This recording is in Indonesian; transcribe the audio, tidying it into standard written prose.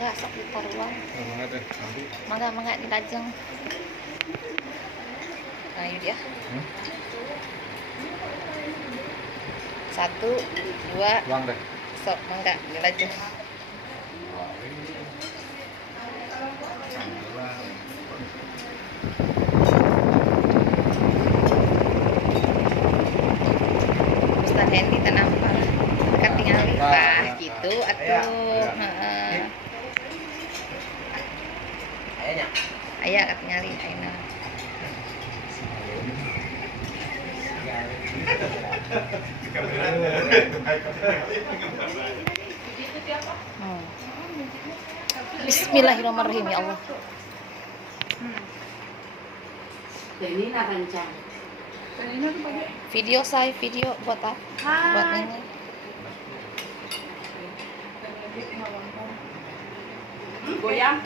mangga sok ditaruhan. Mangga deh, nanti. Mangga dilajeng. Nah, ini dia. 1, 2. Uang deh. Sok mangga dilajeng. Ustaz Hendy tanampan kan tinggal lipat gitu atuh. Heeh. Aya katingali ayeuna. Bismillahirrahmanirrahim ya Allah. Ini rancang. Video saya video buat apa? Buat ini. Goyang.